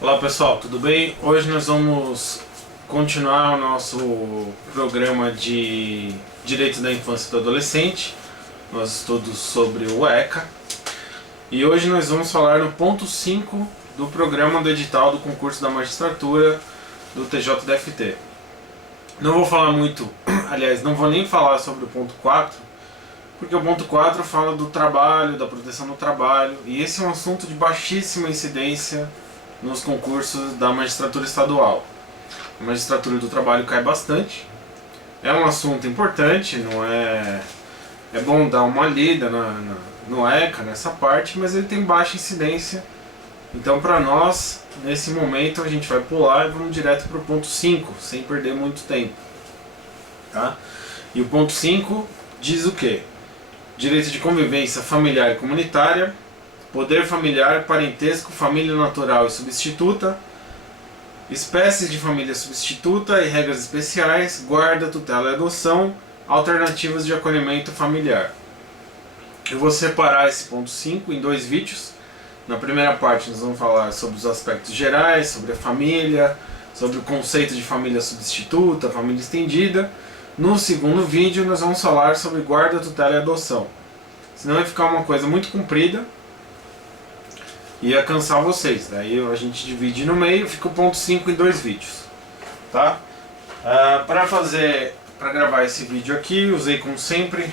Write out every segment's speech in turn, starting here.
Olá pessoal, tudo bem? Hoje nós vamos continuar o nosso programa de Direitos da Infância e do Adolescente, nossos estudos sobre o ECA. E hoje nós vamos falar no ponto 5 do programa do edital do concurso da magistratura do TJDFT. Não vou falar muito, aliás, não vou nem falar sobre o ponto 4, porque o ponto 4 fala do trabalho, da proteção do trabalho, e esse é um assunto de baixíssima incidência nos concursos da magistratura estadual. A magistratura do trabalho cai bastante. É um assunto importante, não é... É bom dar uma lida no ECA, nessa parte, mas ele tem baixa incidência. Então, para nós, nesse momento, a gente vai pular e vamos direto para o ponto 5, sem perder muito tempo. Tá? E o ponto 5 diz o quê? Direito de convivência familiar e comunitária, poder familiar, parentesco, família natural e substituta, espécies de família substituta e regras especiais, guarda, tutela e adoção, alternativas de acolhimento familiar. Eu vou separar esse ponto 5 em dois vídeos. Na primeira parte nós vamos falar sobre os aspectos gerais, sobre a família, sobre o conceito de família substituta, família estendida. No segundo vídeo nós vamos falar sobre guarda, tutela e adoção. Senão vai ficar uma coisa muito comprida, ia cansar vocês, daí a gente divide no meio, fica o ponto 5 em dois vídeos, tá? Para gravar esse vídeo aqui, usei como sempre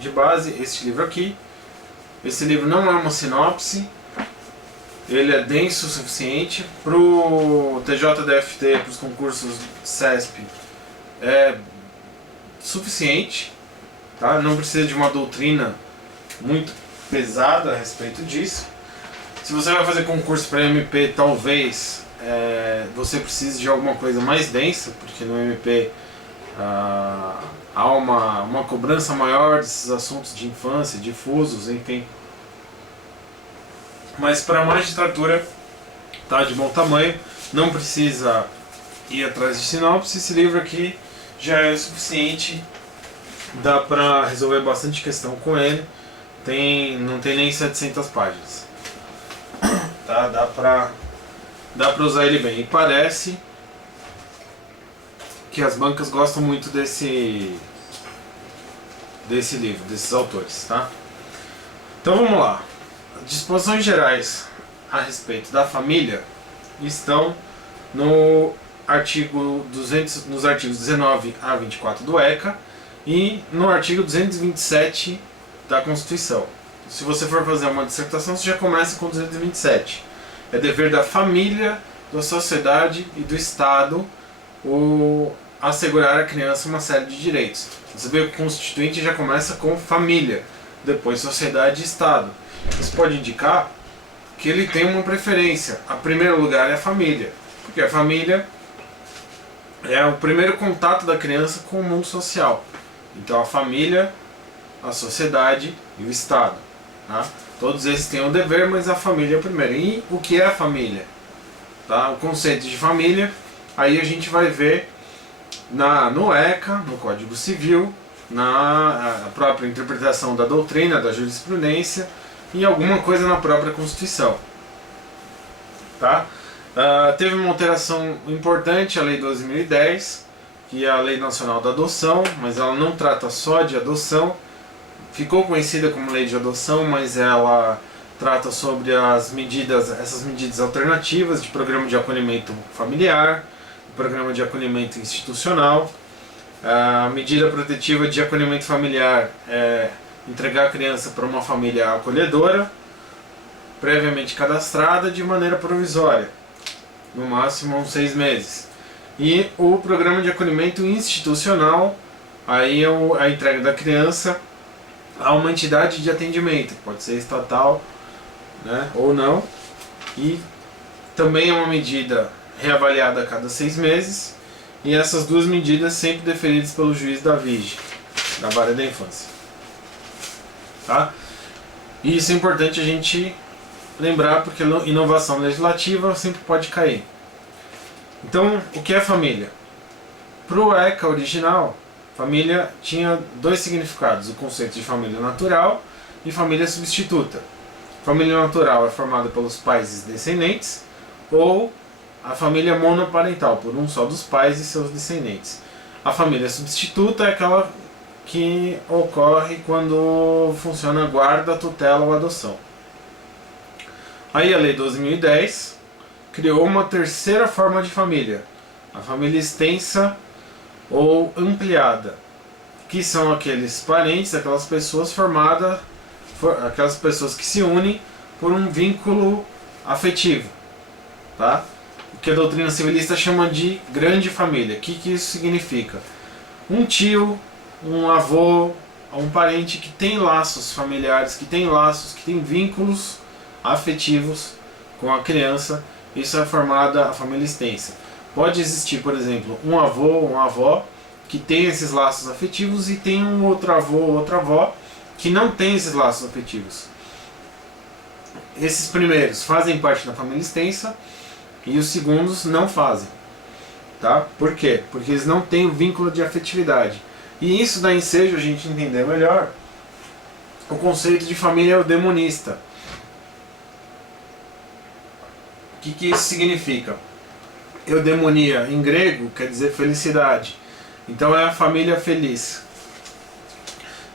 de base este livro aqui. Esse livro não é uma sinopse, ele é denso o suficiente para o TJDFT, para os concursos CESP, é suficiente, tá? Não precisa de uma doutrina muito pesada a respeito disso. Se você vai fazer concurso para MP, talvez você precise de alguma coisa mais densa, porque no MP há uma cobrança maior desses assuntos de infância, difusos, enfim. Mas para a magistratura tá de bom tamanho, não precisa ir atrás de sinopse. Esse livro aqui já é suficiente, dá para resolver bastante questão com ele, não tem nem 700 páginas. Tá? Dá pra usar ele bem. E parece que as bancas gostam muito desse livro, desses autores, tá? Então vamos lá. Disposições gerais a respeito da família estão nos artigos 19 a 24 do ECA e no artigo 227 da Constituição. Se você for fazer uma dissertação, você já começa com 227. É dever da família, da sociedade e do Estado assegurar à criança uma série de direitos. Você vê que o Constituinte já começa com família, depois sociedade e Estado. Isso pode indicar que ele tem uma preferência. A primeiro lugar é a família, porque a família é o primeiro contato da criança com o mundo social. Então a família, a sociedade e o Estado. Tá? Todos esses têm um dever, mas a família é o primeiro. E o que é a família? Tá? O conceito de família, aí a gente vai ver no ECA, no Código Civil, na própria interpretação da doutrina, da jurisprudência e alguma coisa na própria Constituição. Tá? Teve uma alteração importante, a Lei 12.010, que é a Lei Nacional da Adoção, mas ela não trata só de adoção. Ficou conhecida como lei de adoção, mas ela trata sobre essas medidas alternativas de programa de acolhimento familiar, programa de acolhimento institucional. A medida protetiva de acolhimento familiar é entregar a criança para uma família acolhedora, previamente cadastrada, de maneira provisória, no máximo uns 6 meses. E o programa de acolhimento institucional, aí é a entrega da criança a uma entidade de atendimento, pode ser estatal, né, ou não, e também é uma medida reavaliada a cada 6 meses, e essas duas medidas sempre deferidas pelo juiz da VIGE, da Vara da Infância. Tá? E isso é importante a gente lembrar, porque inovação legislativa sempre pode cair. Então, o que é família? Para o ECA original, família tinha dois significados, o conceito de família natural e família substituta. Família natural é formada pelos pais e descendentes, ou a família monoparental, por um só dos pais e seus descendentes. A família substituta é aquela que ocorre quando funciona guarda, tutela ou adoção. Aí a Lei 12.010 criou uma terceira forma de família, a família extensa ou ampliada, que são aqueles parentes, aquelas pessoas aquelas pessoas que se unem por um vínculo afetivo, tá? O que a doutrina civilista chama de grande família. O que isso significa? Um tio, um avô, um parente que tem laços familiares, que tem laços, que tem vínculos afetivos com a criança, isso é formada a família extensa. Pode existir, por exemplo, um avô ou uma avó que tem esses laços afetivos e tem um outro avô ou outra avó que não tem esses laços afetivos. Esses primeiros fazem parte da família extensa e os segundos não fazem. Tá? Por quê? Porque eles não têm o vínculo de afetividade. E isso dá ensejo a gente entender melhor o conceito de família eudemonista. O que isso significa? Eudemonia em grego quer dizer felicidade. Então é a família feliz.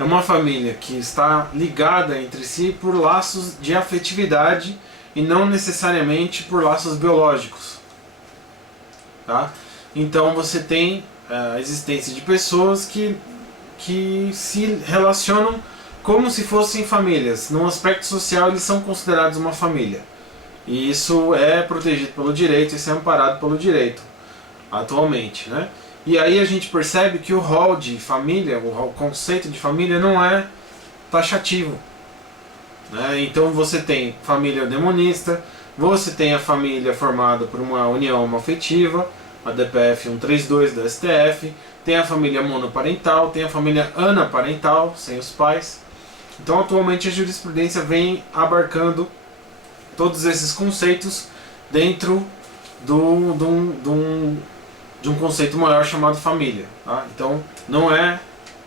É uma família que está ligada entre si por laços de afetividade e não necessariamente por laços biológicos. Tá? Então você tem a existência de pessoas que se relacionam como se fossem famílias. No aspecto social eles são considerados uma família. E isso é protegido pelo direito, isso é amparado pelo direito atualmente, né? E aí a gente percebe que o rol de família, o conceito de família não é taxativo, né? Então você tem família demonista, você tem a família formada por uma união homoafetiva, a DPF 132 da STF, tem a família monoparental, tem a família anaparental, sem os pais. Então atualmente a jurisprudência vem abarcando todos esses conceitos dentro de um conceito maior chamado família. Tá? Então não é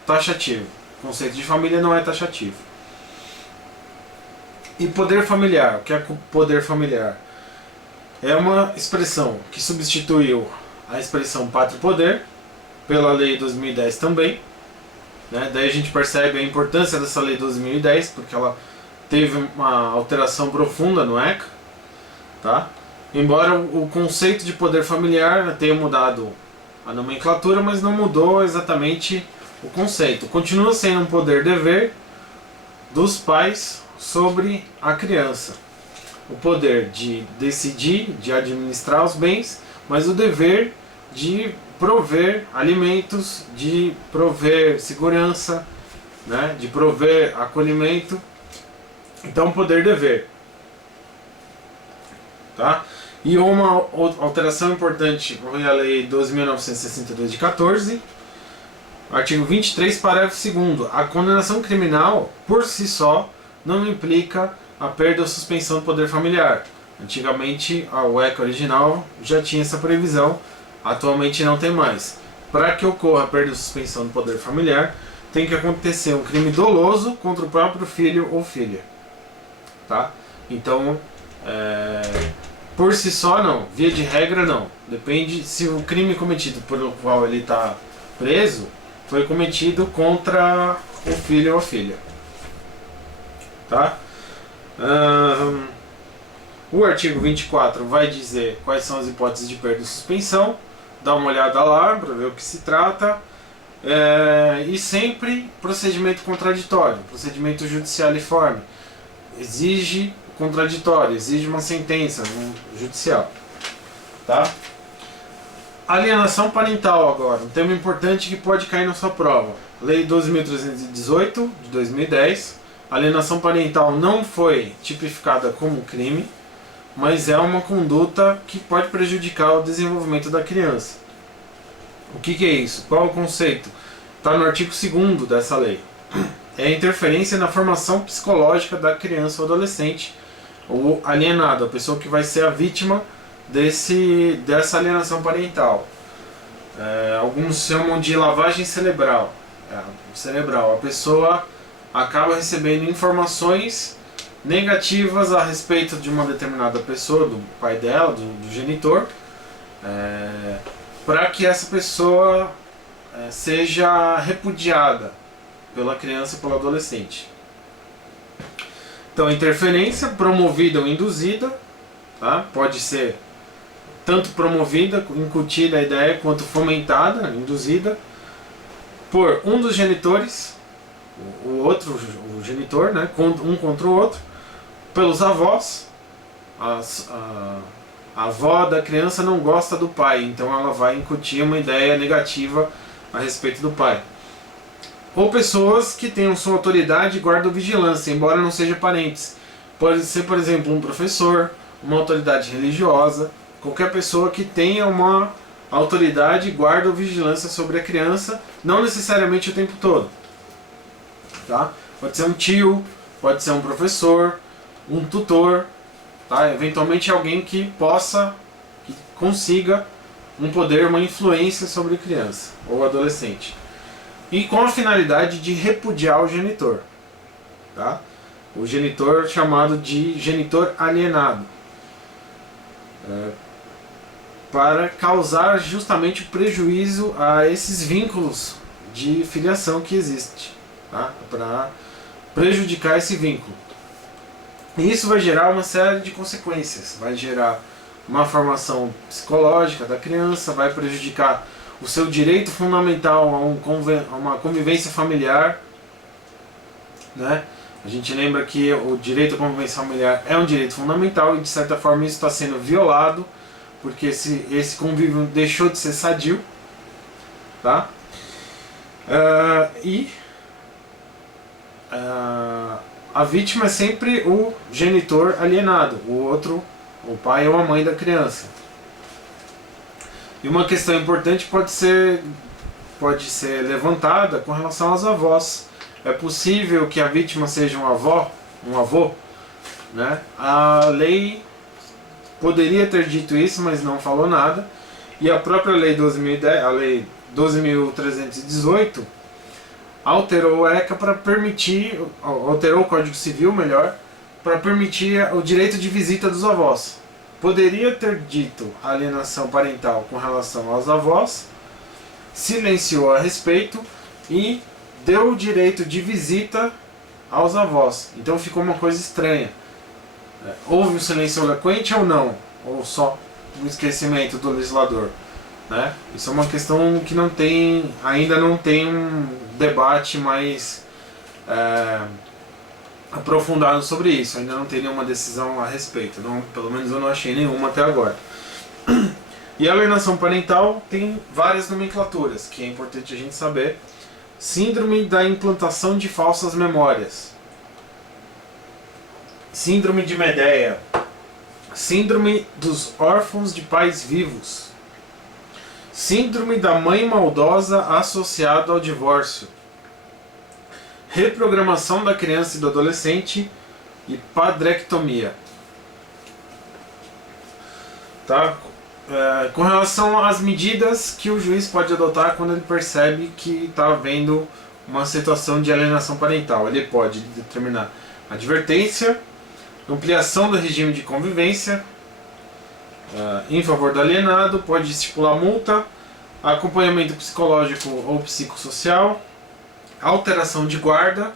taxativo. O conceito de família não é taxativo. E poder familiar. O que é poder familiar? É uma expressão que substituiu a expressão pátrio poder pela Lei 12.010 também. Né? Daí a gente percebe a importância dessa Lei 12.010, porque ela teve uma alteração profunda no ECA, tá? Embora o conceito de poder familiar tenha mudado a nomenclatura, mas não mudou exatamente o conceito. Continua sendo um poder-dever dos pais sobre a criança. O poder de decidir, de administrar os bens, mas o dever de prover alimentos, de prover segurança, né? De prover acolhimento. Então, poder-dever. Tá? E uma alteração importante foi a Lei 12.962 de 14, artigo 23, parágrafo 2º. A condenação criminal, por si só, não implica a perda ou suspensão do poder familiar. Antigamente, o ECA original já tinha essa previsão, atualmente não tem mais. Para que ocorra a perda ou suspensão do poder familiar, tem que acontecer um crime doloso contra o próprio filho ou filha. Tá? Então, por si só não, via de regra não. Depende se o crime cometido pelo qual ele está preso foi cometido contra o filho ou a filha. Tá? O artigo 24 vai dizer quais são as hipóteses de perda e suspensão. Dá uma olhada lá para ver o que se trata. E sempre procedimento contraditório, procedimento judicialiforme. Exige contraditório, exige uma sentença judicial. Tá? Alienação parental agora, um tema importante que pode cair na sua prova. Lei 12.318 de 2010. Alienação parental não foi tipificada como crime, mas é uma conduta que pode prejudicar o desenvolvimento da criança. O que é isso? Qual é o conceito? Está no artigo 2º dessa lei. É a interferência na formação psicológica da criança ou adolescente, ou alienado, a pessoa que vai ser a vítima dessa alienação parental. Alguns chamam de lavagem cerebral. A pessoa acaba recebendo informações negativas a respeito de uma determinada pessoa, do pai dela, do genitor, para que essa pessoa seja repudiada pela criança e pelo adolescente. Então, interferência promovida ou induzida, tá? Pode ser tanto promovida, incutida a ideia, quanto fomentada, induzida, por um dos genitores, o genitor, né? Um contra o outro, pelos avós. A avó da criança não gosta do pai, então ela vai incutir uma ideia negativa a respeito do pai. Ou pessoas que tenham sua autoridade e guardam vigilância, embora não sejam parentes. Pode ser, por exemplo, um professor, uma autoridade religiosa, qualquer pessoa que tenha uma autoridade e guarda vigilância sobre a criança, não necessariamente o tempo todo. Tá? Pode ser um tio, pode ser um professor, um tutor, tá? Eventualmente alguém que consiga um poder, uma influência sobre a criança ou adolescente. E com a finalidade de repudiar o genitor. Tá? O genitor chamado de genitor alienado. Para causar justamente o prejuízo a esses vínculos de filiação que existe. Tá? Para prejudicar esse vínculo. E isso vai gerar uma série de consequências. Vai gerar uma formação psicológica da criança, vai prejudicar o seu direito fundamental a uma convivência familiar. Né? A gente lembra que o direito à convivência familiar é um direito fundamental e, de certa forma, isso está sendo violado, porque esse convívio deixou de ser sadio. Tá? A vítima é sempre o genitor alienado, o pai ou a mãe da criança. E uma questão importante pode ser levantada com relação aos avós. É possível que a vítima seja um avô? Né? A lei poderia ter dito isso, mas não falou nada. E a própria lei 12.010, a lei 12.318, alterou o ECA para permitir, alterou o Código Civil, melhor, para permitir o direito de visita dos avós. Poderia ter dito alienação parental com relação aos avós, silenciou a respeito e deu o direito de visita aos avós. Então ficou uma coisa estranha. Houve um silêncio eloquente ou não? Ou só um esquecimento do legislador? Né? Isso é uma questão que ainda não tem um debate mais aprofundado sobre isso. Ainda não tem nenhuma decisão a respeito. Pelo menos eu não achei nenhuma até agora. E a alienação parental tem várias nomenclaturas, que é importante a gente saber. Síndrome da implantação de falsas memórias. Síndrome de Medea. Síndrome dos órfãos de pais vivos. Síndrome da mãe maldosa associado ao divórcio. Reprogramação da criança e do adolescente e padrectomia. Tá? Com relação às medidas que o juiz pode adotar quando ele percebe que está havendo uma situação de alienação parental. Ele pode determinar advertência, ampliação do regime de convivência em favor do alienado, pode estipular multa, acompanhamento psicológico ou psicossocial, alteração de guarda,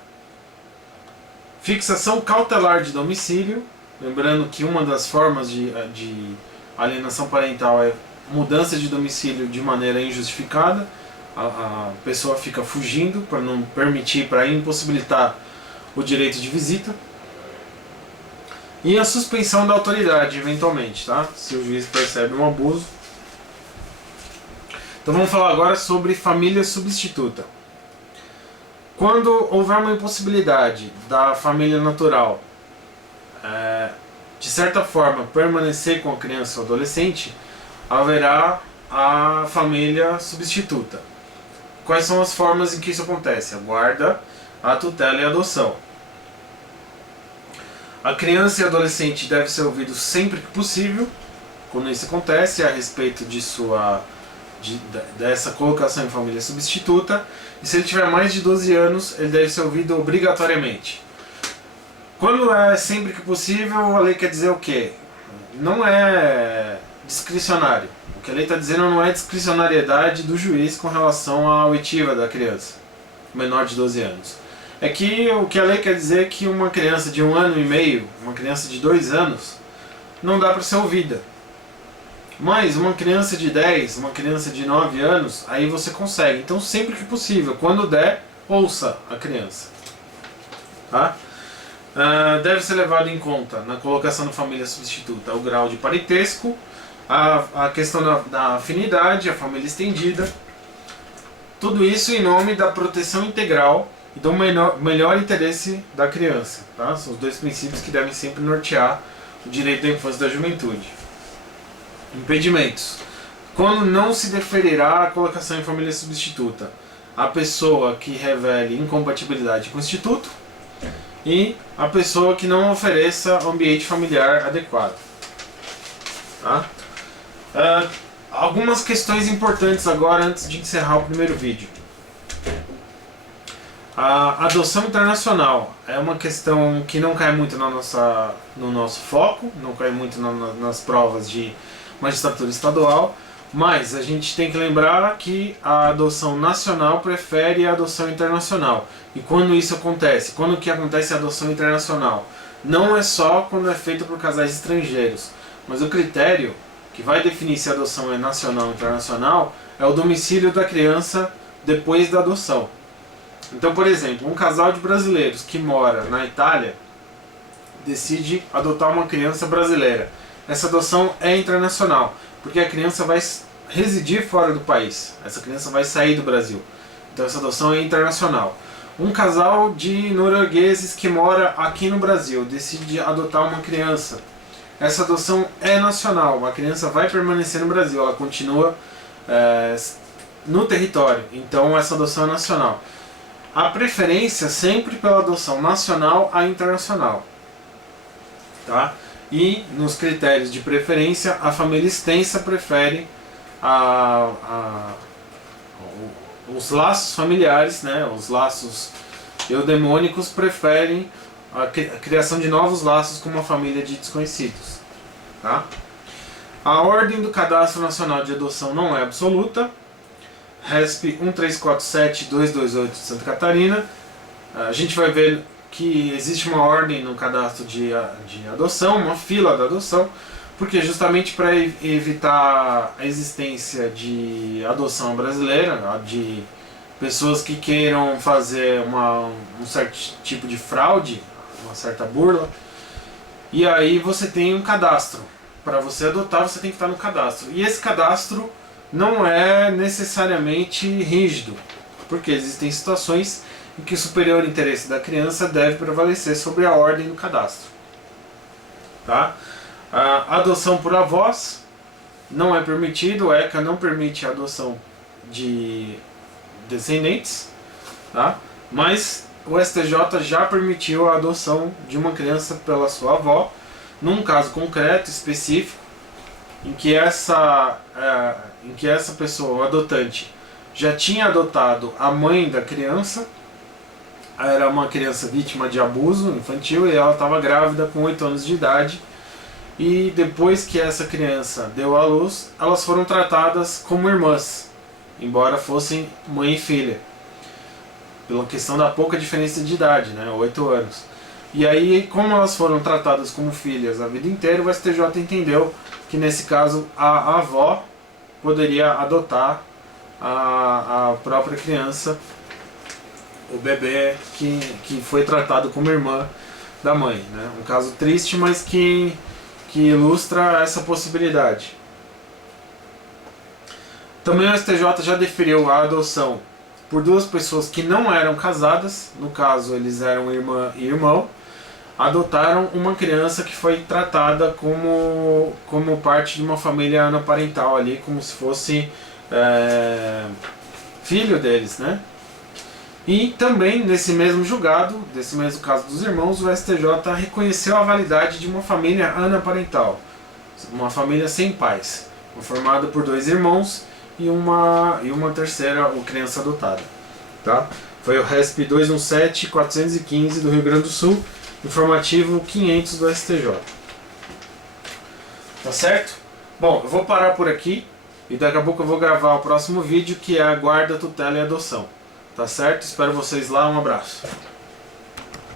fixação cautelar de domicílio, lembrando que uma das formas de alienação parental é mudança de domicílio de maneira injustificada, a pessoa fica fugindo para não permitir, para impossibilitar o direito de visita. E a suspensão da autoridade, eventualmente, tá? Se o juiz percebe um abuso. Então vamos falar agora sobre família substituta. Quando houver uma impossibilidade da família natural, de certa forma, permanecer com a criança ou adolescente, haverá a família substituta. Quais são as formas em que isso acontece? A guarda, a tutela e a adoção. A criança e adolescente deve ser ouvido sempre que possível, quando isso acontece, a respeito dessa colocação em família substituta. E se ele tiver mais de 12 anos, ele deve ser ouvido obrigatoriamente. Quando é sempre que possível, a lei quer dizer o quê? Não é discricionário. O que a lei está dizendo não é discricionariedade do juiz com relação à oitiva da criança, menor de 12 anos. É que o que a lei quer dizer é que uma criança de 1 ano e meio, uma criança de 2 anos, não dá para ser ouvida. Mas uma criança de 10, uma criança de 9 anos, aí você consegue. Então sempre que possível, quando der, ouça a criança. Tá? Deve ser levado em conta na colocação da família substituta o grau de parentesco, a questão da afinidade, a família estendida. Tudo isso em nome da proteção integral e do melhor interesse da criança. Tá? São os 2 princípios que devem sempre nortear o direito da infância e da juventude. Impedimentos. Quando não se deferirá a colocação em família substituta a pessoa que revele incompatibilidade com o instituto e a pessoa que não ofereça ambiente familiar adequado. Tá? Algumas questões importantes agora antes de encerrar o primeiro vídeo. A adoção internacional é uma questão que não cai muito no nosso foco, não cai muito nas provas de magistratura estadual, mas a gente tem que lembrar que a adoção nacional prefere a adoção internacional. E quando isso acontece? Quando que acontece a adoção internacional? Não é só quando é feito por casais estrangeiros, mas o critério que vai definir se a adoção é nacional ou internacional é o domicílio da criança depois da adoção. Então, por exemplo, um casal de brasileiros que mora na Itália decide adotar uma criança brasileira. Essa adoção é internacional, porque a criança vai residir fora do país. Essa criança vai sair do Brasil. Então essa adoção é internacional. Um casal de noruegueses que mora aqui no Brasil decide adotar uma criança. Essa adoção é nacional. A criança vai permanecer no Brasil, ela continua no território. Então essa adoção é nacional. A preferência sempre pela adoção nacional a internacional. Tá? E nos critérios de preferência, a família extensa prefere os laços familiares, né? Os laços eudemônicos preferem a criação de novos laços com uma família de desconhecidos. Tá? A ordem do Cadastro Nacional de Adoção não é absoluta. RESP 1347228 de Santa Catarina. A gente vai ver que existe uma ordem no cadastro de adoção, uma fila da adoção, porque justamente para evitar a existência de adoção brasileira, de pessoas que queiram fazer um certo tipo de fraude, uma certa burla, e aí você tem um cadastro. Para você adotar, você tem que estar no cadastro. E esse cadastro não é necessariamente rígido, porque existem situações em que o superior interesse da criança deve prevalecer sobre a ordem do cadastro. Tá? A adoção por avós não é permitido, o ECA não permite a adoção de descendentes, tá? Mas o STJ já permitiu a adoção de uma criança pela sua avó, num caso concreto, específico, em que essa pessoa, o adotante, já tinha adotado a mãe da criança. Era uma criança vítima de abuso infantil e ela estava grávida com 8 anos de idade. E depois que essa criança deu à luz, elas foram tratadas como irmãs, embora fossem mãe e filha, pela questão da pouca diferença de idade, né, 8 anos. E aí, como elas foram tratadas como filhas a vida inteira, o STJ entendeu que nesse caso a avó poderia adotar a própria criança, o bebê que foi tratado como irmã da mãe, né? Um caso triste, mas que ilustra essa possibilidade. Também o STJ já deferiu a adoção por 2 pessoas que não eram casadas, no caso eles eram irmã e irmão, adotaram uma criança que foi tratada como parte de uma família anaparental ali, como se fosse filho deles, né? E também, nesse mesmo julgado, desse mesmo caso dos irmãos, o STJ reconheceu a validade de uma família anaparental, uma família sem pais, formada por 2 irmãos e uma terceira, ou criança adotada. Tá? Foi o RESP 217-415 do Rio Grande do Sul, informativo 500 do STJ. Tá certo? Bom, eu vou parar por aqui. E daqui a pouco eu vou gravar o próximo vídeo, que é a guarda, tutela e adoção. Tá certo? Espero vocês lá, um abraço.